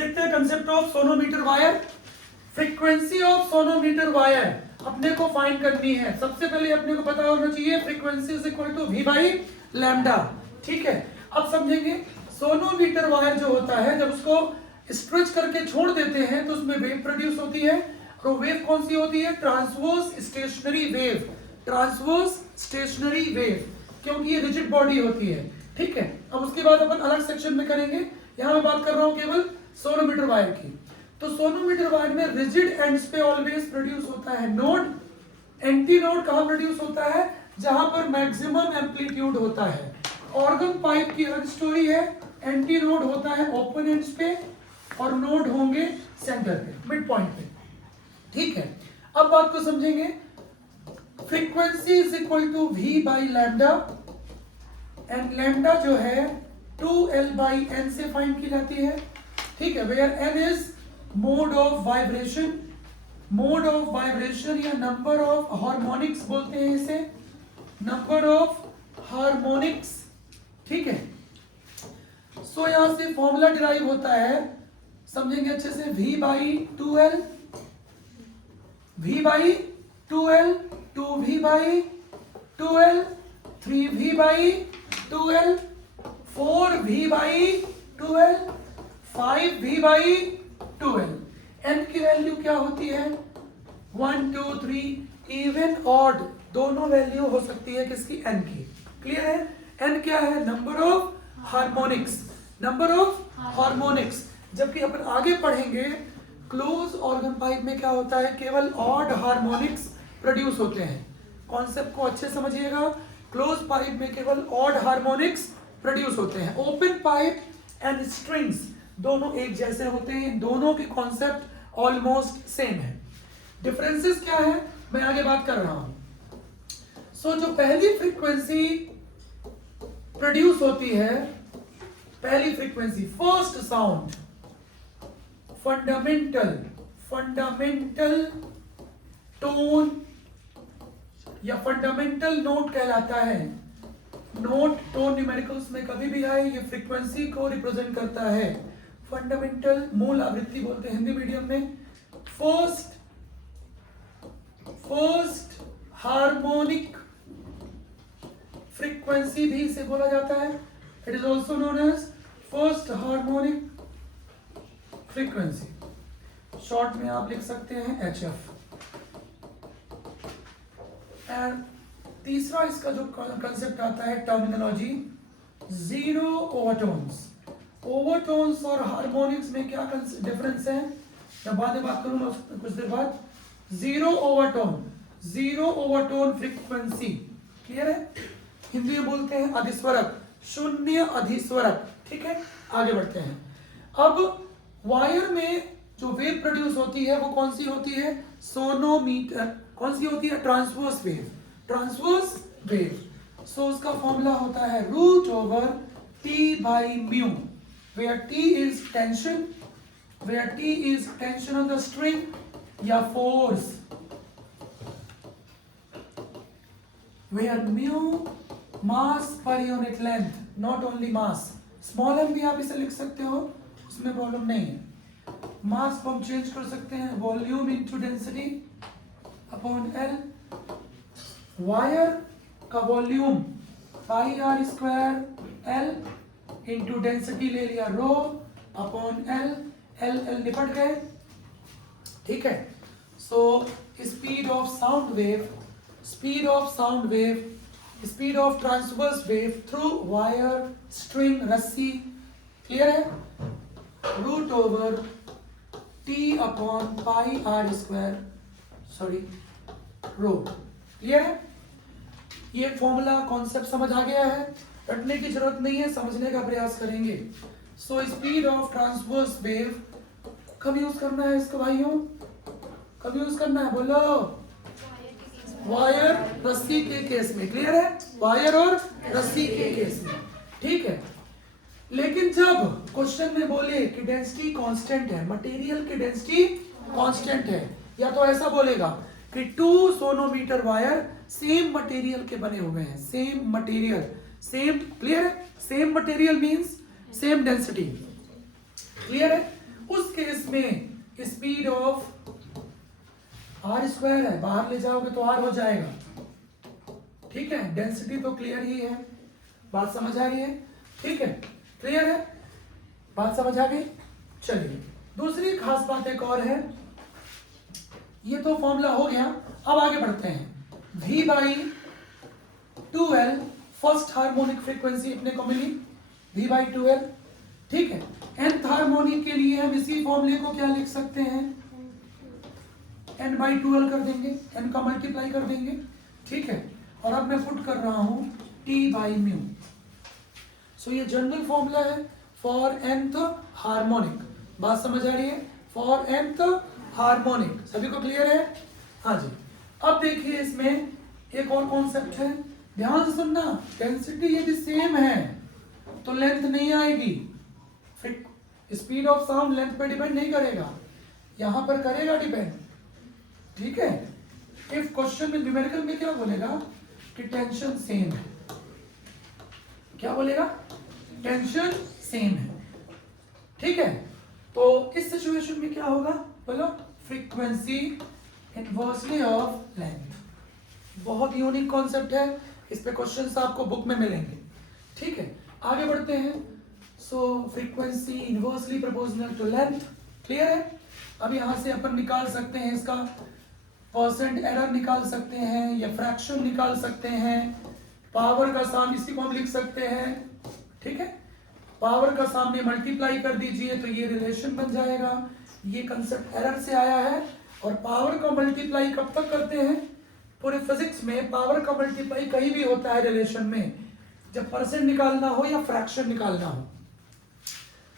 देखते हैं concept of sonometer wire. Frequency of sonometer wire अपने को फाइंड करनी है। सबसे पहले अपने को पता होना चाहिए frequency is equal to v by lambda. ठीक है, अब समझेंगे सोनोमीटर वायर जो होता है जब उसको स्ट्रेच करके छोड़ देते हैं तो उसमें वेव प्रोड्यूस होती है। और वेव कौन सी होती है? Transverse stationary wave. Transverse stationary wave, क्योंकि ये रिजिड बॉडी होती है। ठीक है, अब उसके बाद अपन अलग सेक्शन में करेंगे। यहाँ मैं बात कर रहा हूँ केवल सोनोमीटर वायर की। तो सोनोमीटर वायर में रिजिड एंड्स पे ऑलवेज प्रोड्यूस होता है नोड। एंटी नोड कहाँ प्रोड्यूस होता है? जहां पर मैक्सिमम एम्पलीट्यूड होता है। ऑर्गन पाइप की अलग स्टोरी है। एंटी नोड होता है ओपन एंड्स पे और नोड होंगे सेंटर पे, मिड पॉइंट पे। ठीक है, अब बात को समझेंगे। Frequency is equal to v by lambda and lambda जो है 2L बाई एन से फाइंड की जाती है। ठीक है, where n is mode of vibration. Mode of vibration या नंबर ऑफ हार्मोनिक्स बोलते हैं इसे, नंबर ऑफ हार्मोनिक्स। ठीक है, सो यहां से फॉर्मूला डिराइव होता है, समझेंगे अच्छे से। V by 2L, V by 2L, 2V by 2L, 3V by 2L, 4V by 2L, 5V by 2L। n की वैल्यू क्या होती है? 1 2 3 इवन ऑड दोनों वैल्यू हो सकती है किसकी? n की। क्लियर है? n क्या है? Number of harmonics. Number of harmonics. जबकि अपन आगे पढ़ेंगे क्लोज ऑर्गन पाइप में क्या होता है? केवल ऑड हार्मोनिक्स प्रोड्यूस होते हैं। कॉन्सेप्ट को अच्छे समझिएगा। क्लोज पाइप में केवल ऑड हार्मोनिक्स प्रोड्यूस होते हैं। ओपन पाइप एंड स्ट्रिंग्स दोनों एक जैसे होते हैं। दोनों के कॉन्सेप्ट ऑलमोस्ट सेम है। डिफरेंसेस क्या है मैं आगे बात कर रहा हूं। सो जो पहली फ्रीक्वेंसी प्रोड्यूस होती है, पहली frequency, first sound, fundamental tone या फंडामेंटल नोट कहलाता है। नोट टोन न्यूमेरिकल्स में कभी भी आए, ये फ्रीक्वेंसी को रिप्रेजेंट करता है। फंडामेंटल मूल आवृत्ति बोलते हैं हिंदी मीडियम में। फर्स्ट हार्मोनिक फ्रीक्वेंसी भी इसे बोला जाता है। It is also known as first harmonic frequency. Short में आप लिख सकते हैं HF। एंड तीसरा इसका जो कंसेप्ट आता है टर्मिनोलॉजी, जीरो ओवरटोन्स। ओवरटोन्स और हार्मोनिक्स में क्या डिफरेंस है मैं बाद में बात करूंगा कुछ देर बाद। जीरो ओवरटोन फ्रीक्वेंसी, क्लियर है? हिंदी में बोलते हैं अधिस्वरक, शून्य अधिस्वरक। ठीक है, आगे बढ़ते हैं। अब वायर में जो वेव प्रोड्यूस होती है वो कौन सी होती है? सोनोमीटर। कौन सी होती है? Transverse wave. Transverse wave. So उसका फॉर्मूला होता है root over T by mu, where T is tension, where T is tension of the string या force, where mu mass per unit length, not only mass. Small m भी आप इसे लिख सकते हो, उसमें प्रॉब्लम नहीं है। मास को हम चेंज कर सकते हैं, volume into density upon L। Wire का volume pi r square L into density ले लिया रो अपॉन L। L निपट गए। ठीक है, so speed of sound wave, speed of transverse wave through wire, string, रस्सी, क्लियर है? Root over T upon pi r square, sorry rho, clear है? ये फॉर्मूला कॉन्सेप्ट समझ आ गया है, रटने की जरूरत नहीं है, समझने का प्रयास करेंगे। सो स्पीड ऑफ ट्रांसवर्स वेव कब यूज करना है इसको भाइयों? कब यूज करना है बोलो? वायर रस्सी के केस में, क्लियर है? वायर और रस्सी के केस में। ठीक है, लेकिन जब क्वेश्चन में बोले कि डेंसिटी कांस्टेंट है, मटेरियल की डेंसिटी कांस्टेंट है, या तो ऐसा बोलेगा कि 2 सोनोमीटर वायर सेम मटेरियल के बने हुए हैं, सेम मटेरियल, सेम, क्लियर है? Same material means same density, clear है? इसमें स्पीड ऑफ आर स्क्वायर है, बाहर ले जाओगे तो आर हो जाएगा, ठीक है। डेंसिटी तो क्लियर ही है, बात समझ आ रही है, ठीक है, क्लियर है, बात समझ आ गई। चलिए दूसरी खास बात एक और है, ये तो फॉर्मूला हो गया, अब आगे बढ़ते हैं। V by 2L first harmonic frequency अपने को मिली V बाई 2L, ठीक है। nth हार्मोनिक के लिए हम इसी फॉर्मूले को क्या लिख सकते हैं, n बाई 2L कर देंगे, n का मल्टीप्लाई कर देंगे, ठीक है। और अब मैं पुट कर रहा हूं T बाई म्यू। सो ये जनरल फॉर्मूला है फॉर nth हार्मोनिक, बात समझ आ रही है, फॉर nth हार्मोनिक, सभी को क्लियर है, हाँ जी। अब देखिए इसमें एक और कॉन्सेप्ट है, ध्यान से सुनना, डेंसिटी यदि सेम है तो लेंथ नहीं आएगी, स्पीड ऑफ साउंड लेंथ पे डिपेंड नहीं करेगा, यहां पर करेगा डिपेंड, ठीक है। इफ क्वेश्चन में न्यूमेरिकल में क्या बोलेगा कि टेंशन सेम है, क्या बोलेगा, टेंशन सेम है, ठीक है। तो इस सिचुएशन में क्या होगा, बोलो, फ्रीक्वेंसी इनवर्सली ऑफ लेंथ। बहुत यूनिक कॉन्सेप्ट है, इस पे क्वेश्चंस आपको बुक में मिलेंगे, ठीक है। आगे बढ़ते हैं। So frequency inversely proportional to length, clear है। अब यहां से अपन निकाल सकते हैं इसका परसेंट एरर निकाल सकते हैं या फ्रैक्शन निकाल सकते हैं, पावर का सामने इसी को हम लिख सकते हैं, ठीक है। पावर का सामने मल्टीप्लाई कर दीजिए तो ये रिलेशन बन जाएगा, ये कंसेप्ट एरर से आया है। और पावर का मल्टीप्लाई कब तक करते हैं, पूरे फिजिक्स में पावर का मल्टीप्लाई कहीं भी होता है रिलेशन में, जब परसेंट निकालना हो या फ्रैक्शन निकालना हो।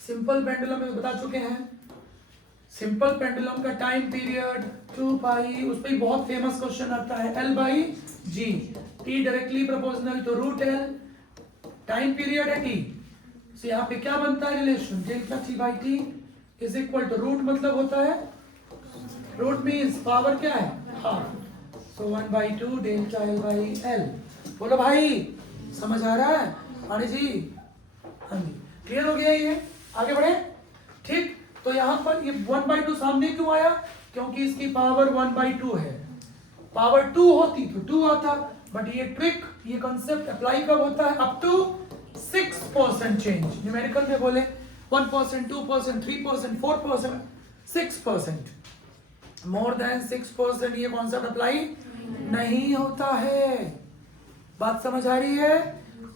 सिंपल पेंडुलम में बता चुके हैं, सिंपल पेंडुलम का टाइम पीरियड 2 पाई, उस पर बहुत फेमस क्वेश्चन आता है L by g, T directly proportional to root L, time period है T, तो यहाँ पे क्या बनता है relation, delta T by T is equal to root, मतलब होता है रूट मीन्स पावर क्या है half, so 1/2 delta L by L। बोलो भाई समझ आ रहा है, पानी जी, हाँ जी, क्लियर हो गया ये, आगे बढ़े, ठीक। तो यहाँ पर ये 1/2 सामने क्यों आया, क्योंकि इसकी पावर 1/2 है, पावर 2 होती तो 2 आता, बट ये ट्रिक, ये कंसेप्ट अप्लाई कब होता है, अप टू 6% चेंज, न्यूमेरिकल में बोले 1%, 2%, 3%, 4%, 6%, मोर देन 6% ये कॉन्सेप्ट अप्लाई नहीं होता है, बात समझ आ रही है।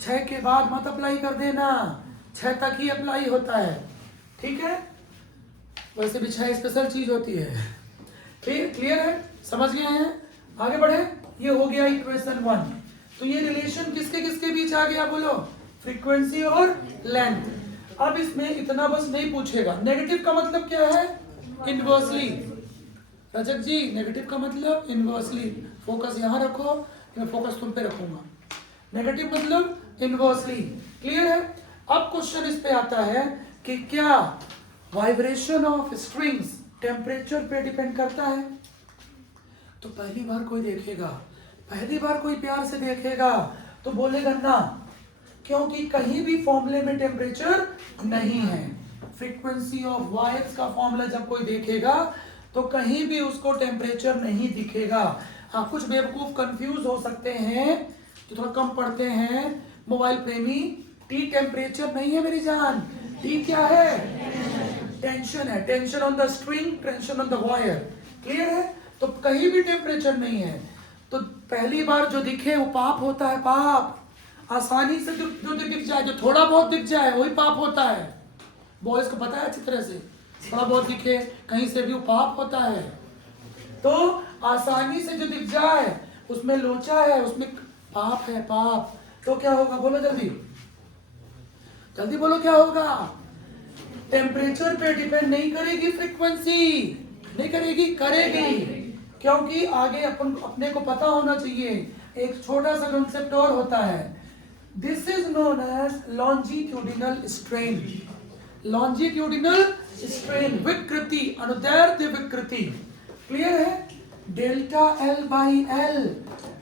6 के बाद मत अप्लाई कर देना, 6 तक ही अप्लाई होता है, ठीक है। वैसे भी 6 स्पेशल चीज होती है, क्लियर है, समझ गए हैं, आगे बढ़े। ये हो गया इक्वेशन 1। तो ये रिलेशन किसके किसके बीच आ गया, बोलो, फ्रीक्वेंसी और लेंथ। अब इसमें इतना बस नहीं पूछेगा, नेगेटिव का मतलब क्या है, इनवर्सली, रजत जी नेगेटिव का मतलब इनवर्सली, फोकस यहाँ रखो, मैं फोकस तुम पे रखूंगा, नेगेटिव मतलब इनवर्सली, क्लियर है। अब क्वेश्चन इस पे आता है कि क्या वाइब्रेशन ऑफ स्ट्रिंग्स टेम्परेचर पे डिपेंड करता है। तो पहली बार कोई देखेगा, पहली बार कोई प्यार से देखेगा तो बोलेगा ना, क्योंकि कहीं भी फॉर्मूले में टेम्परेचर नहीं है। फ्रीक्वेंसी ऑफ वायर्स का फॉर्मूला जब कोई देखेगा तो कहीं भी उसको टेम्परेचर नहीं दिखेगा। हाँ, कुछ बेवकूफ कंफ्यूज हो सकते हैं जो थोड़ा कम पढ़ते हैं मोबाइल प्रेमी, टी टेम्परेचर नहीं है मेरी जान, टी क्या है, टेंशन है, tension on the string, tension on the wire, clear है। तो कहीं भी टेम्परेचर नहीं है, तो पहली बार जो दिखे वो पाप होता है, पाप। आसानी से जो दिख जाए, जो थोड़ा बहुत दिख जाए वही पाप होता है, बॉयज को पता है अच्छी तरह से, थोड़ा बहुत दिखे कहीं से भी वो पाप होता है। तो आसानी से जो दिख जाए उसमें लोचा है, उसमें पाप है, पाप। तो क्या होगा, बोलो जल्दी जल्दी बोलो, क्या होगा, टेम्परेचर पे डिपेंड नहीं करेगी फ्रीक्वेंसी, नहीं करेगी, करेगी, क्योंकि आगे अपने को पता होना चाहिए। एक छोटा सा कंसेप्ट और होता है, this is known as longitudinal strain, longitudinal strain, विकृति, अनुदैर्ध्य विकृति, क्लियर है। Delta L by L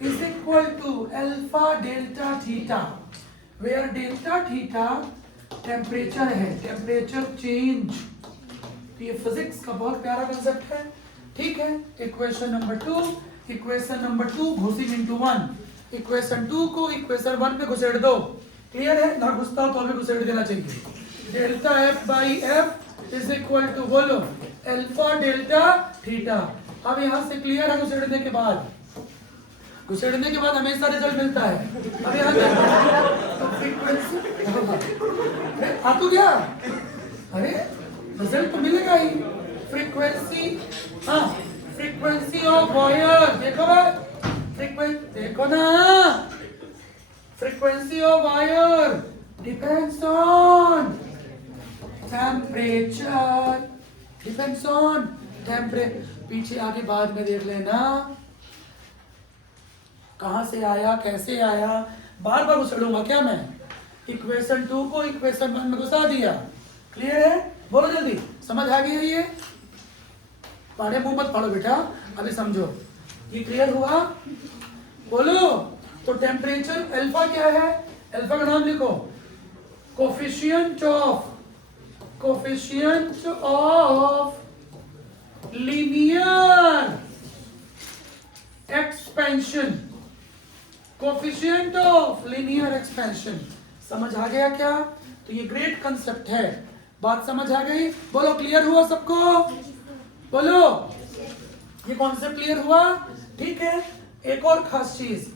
is equal to alpha delta theta, where delta theta temperature है, टेम्परेचर चेंज, तो ये फिजिक्स का बहुत प्यारा कंसेप्ट है, ठीक है। इक्वेशन नंबर 2 घुसी इनटू 1, इक्वेशन 2 को इक्वेशन 1 पे घुसेड़ दो। क्लियर है ना? घुसता हो तो अभी घुसेड़ देना चाहिए। Delta F by F is equal to, बोलो, अल्फा डेल्टा थीटा। अब यहाँ से क्लियर है? घुसेड़ने के बाद हमेशा रिजल्ट मिलता है। अब यहाँ तो फ्रीक्वेंसी आ तो गया, अरे रिजल्ट तो मिलेगा ही। फ्रीक्वेंसी, हाँ, फ्रीक्वेंसी ऑफ वायर, देखो भाई, देखो ना, frequency of wire depends on temperature, पीछे आगे बाद में देख लेना कहां से आया, कैसे आया, बार बार उछलूंगा क्या मैं? इक्वेशन 2 को इक्वेशन 1 में घुसा दिया। क्लियर है? बोलो जल्दी, समझ आ गई है? ये पढ़े मुंह मत पढ़ो बेटा, अभी समझो। ये क्लियर हुआ? बोलो। तो टेम्परेचर अल्फा क्या है? अल्फा का नाम लिखो, coefficient of linear expansion, coefficient of linear expansion. समझ आ गया क्या? तो ये ग्रेट कंसेप्ट है, बात समझ आ गई? बोलो क्लियर हुआ सबको? बोलो, ये कॉन्सेप्ट क्लियर हुआ? ठीक है। एक और खास चीज,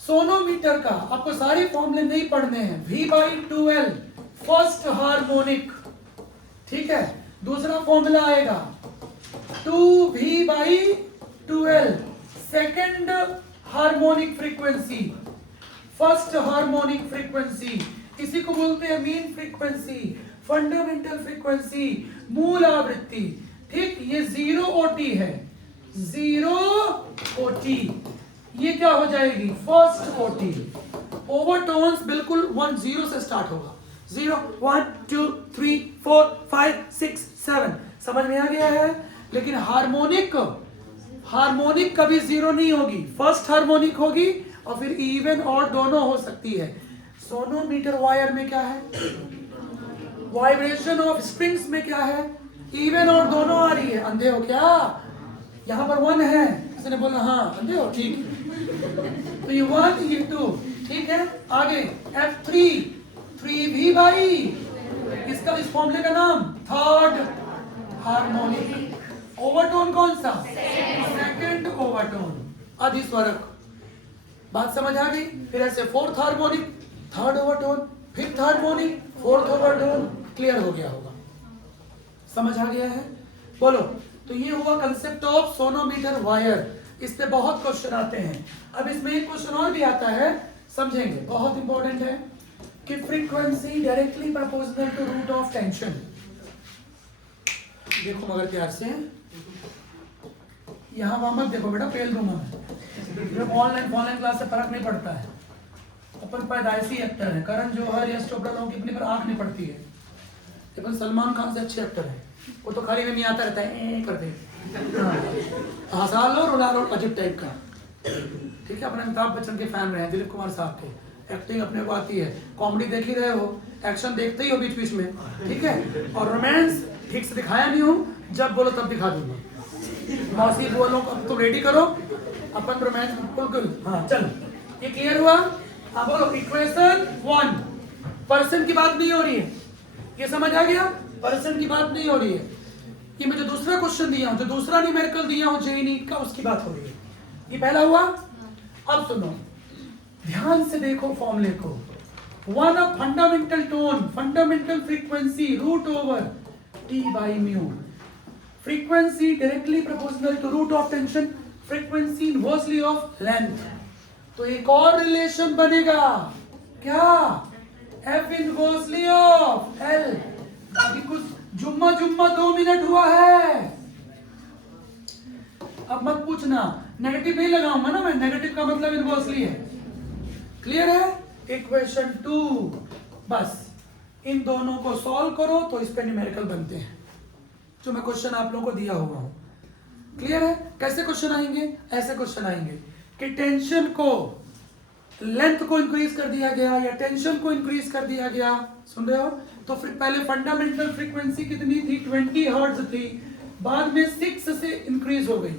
सोनोमीटर का आपको सारे फॉर्मूले नहीं पढ़ने हैं। V/2L फर्स्ट हार्मोनिक, ठीक है। दूसरा फॉर्मूला आएगा 2V/2L second harmonic frequency, first harmonic frequency, इसी को बोलते हैं मीन फ्रीक्वेंसी, फंडामेंटल फ्रीक्वेंसी, मूल आवृत्ति। ठीक, ये 0 OT है, 0 OT। ये क्या हो जाएगी? First OT। ओवरटोन्स बिल्कुल 1 0 से स्टार्ट होगा, 0 1 2 3 4 5 6 7, समझ में आ गया है? लेकिन हार्मोनिक कभी 0 नहीं होगी, फर्स्ट हार्मोनिक होगी और फिर इवन और दोनों हो सकती है। सोनोमीटर वायर में क्या है? वाइब्रेशन ऑफ स्प्रिंग्स में क्या है? इवन और दोनों आ रही है। अंधे हो क्या? यहाँ पर 1 है, किसी ने बोला हाँ अंधे हो, ठीक है। तो ये 1 ये 2, ठीक है। आगे F3 3V/, इसका इस फॉर्मूले का नाम थर्ड हार्मोनिक। ओवरटोन कौन सा? सेकंड ओवरटोन, अधिस्वरक। बात समझ आ गई? फिर ऐसे fourth harmonic, third overtone, fifth harmonic, fourth overtone. Clear हो गया होगा? समझ आ गया है? बोलो। तो ये हुआ कंसेप्ट ऑफ सोनोमीटर वायर। इस पे बहुत क्वेश्चन आते हैं। अब इसमें एक क्वेश्चन और भी आता है, समझेंगे, बहुत इंपॉर्टेंट है कि frequency directly proportional to root of tension. देखो मगर प्यार से, यहाँ वहां मत देखो बेटा, फेल दूंगा मैं। ऑनलाइन क्लास से फर्क नहीं पड़ता है, अपन पैदाइशी एक्टर है। करण जौहर, यश चोपड़ा लोगों की अपनी पर आंख नहीं पड़ती है, लेकिन सलमान खान से अच्छे एक्टर है। वो तो खाली में नहीं आता रहता है, करते हंसा लो, रुला लो, अजीब टाइप का। ठीक है, अपने अमिताभ बच्चन के फैन रहे हैं, दिलीप कुमार साहब के। एक्टिंग अपने को आती है, कॉमेडी देख ही रहे हो, एक्शन देखते ही हो बीच बीच में, ठीक है। और रोमांस ठीक से दिखाया नहीं हूँ, जब बोलो तब दिखा दूंगा। मौसी बोलो, अब तो रेडी करो, अपन रोमांस बिल्कुल। हाँ चलो, ये क्लियर हुआ? हाँ बोलो। इक्वेशन 1, पर्सन की बात नहीं हो रही है, ये समझ आ गया? पर्सन की बात नहीं हो रही है। ये मैं जो दूसरा क्वेश्चन दिया हूं, जो दूसरा न्यूमेरिकल दिया हूं जेईई नीट का, उसकी बात हो रही है। ये पहला हुआ। अब सुनो, ध्यान से देखो फॉर्मूले को। 1 a fundamental tone, fundamental frequency √T/μ, frequency directly proportional to root of tension, frequency inversely of length. तो एक और रिलेशन बनेगा, क्या? F inversely of L। अभी कुछ जुम्मा 2 मिनट हुआ है। अब मत पूछना, नेगेटिव नहीं लगाऊंगा ना मैं, नेगेटिव का मतलब इनवर्सली है। क्लियर है? इक्वेशन 2, बस इन दोनों को सॉल्व करो तो इस पे न्यूमेरिकल बनते हैं, जो मैं क्वेश्चन आप लोगों को दिया हुआ हूं। क्लियर है? कैसे क्वेश्चन आएंगे? ऐसे क्वेश्चन आएंगे कि टेंशन को, लेंथ को इंक्रीज कर दिया गया या टेंशन को इंक्रीज कर दिया गया, सुन रहे हो? तो फिर पहले फंडामेंटल फ्रीक्वेंसी कितनी थी 20 हर्ट्ज थी, बाद में 6 से इंक्रीज हो गई,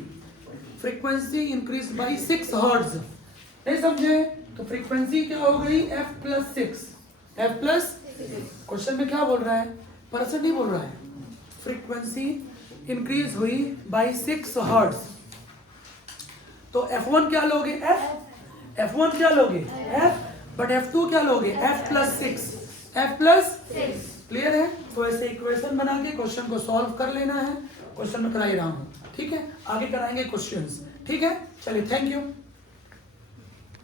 फ्रीक्वेंसी इंक्रीज बाई 6 हर्ट्ज, नहीं समझे? तो फ्रीक्वेंसी क्या हो गई f+6, f+, क्वेश्चन में क्या बोल रहा है, परसेंट नहीं बोल रहा है, फ्रीक्वेंसी इंक्रीज हुई बाई 6 हर्ट्ज। तो f1 क्या लोगे, f1 क्या लोगे f, बट f2 क्या लोगे f+6, f+6, क्लियर है? तो ऐसे इक्वेशन बना के क्वेश्चन को सॉल्व कर लेना है, क्वेश्चन में करा ही रहा हूं, ठीक है? आगे कराएंगे क्वेश्चंस, ठीक है? चलिए, थैंक यू।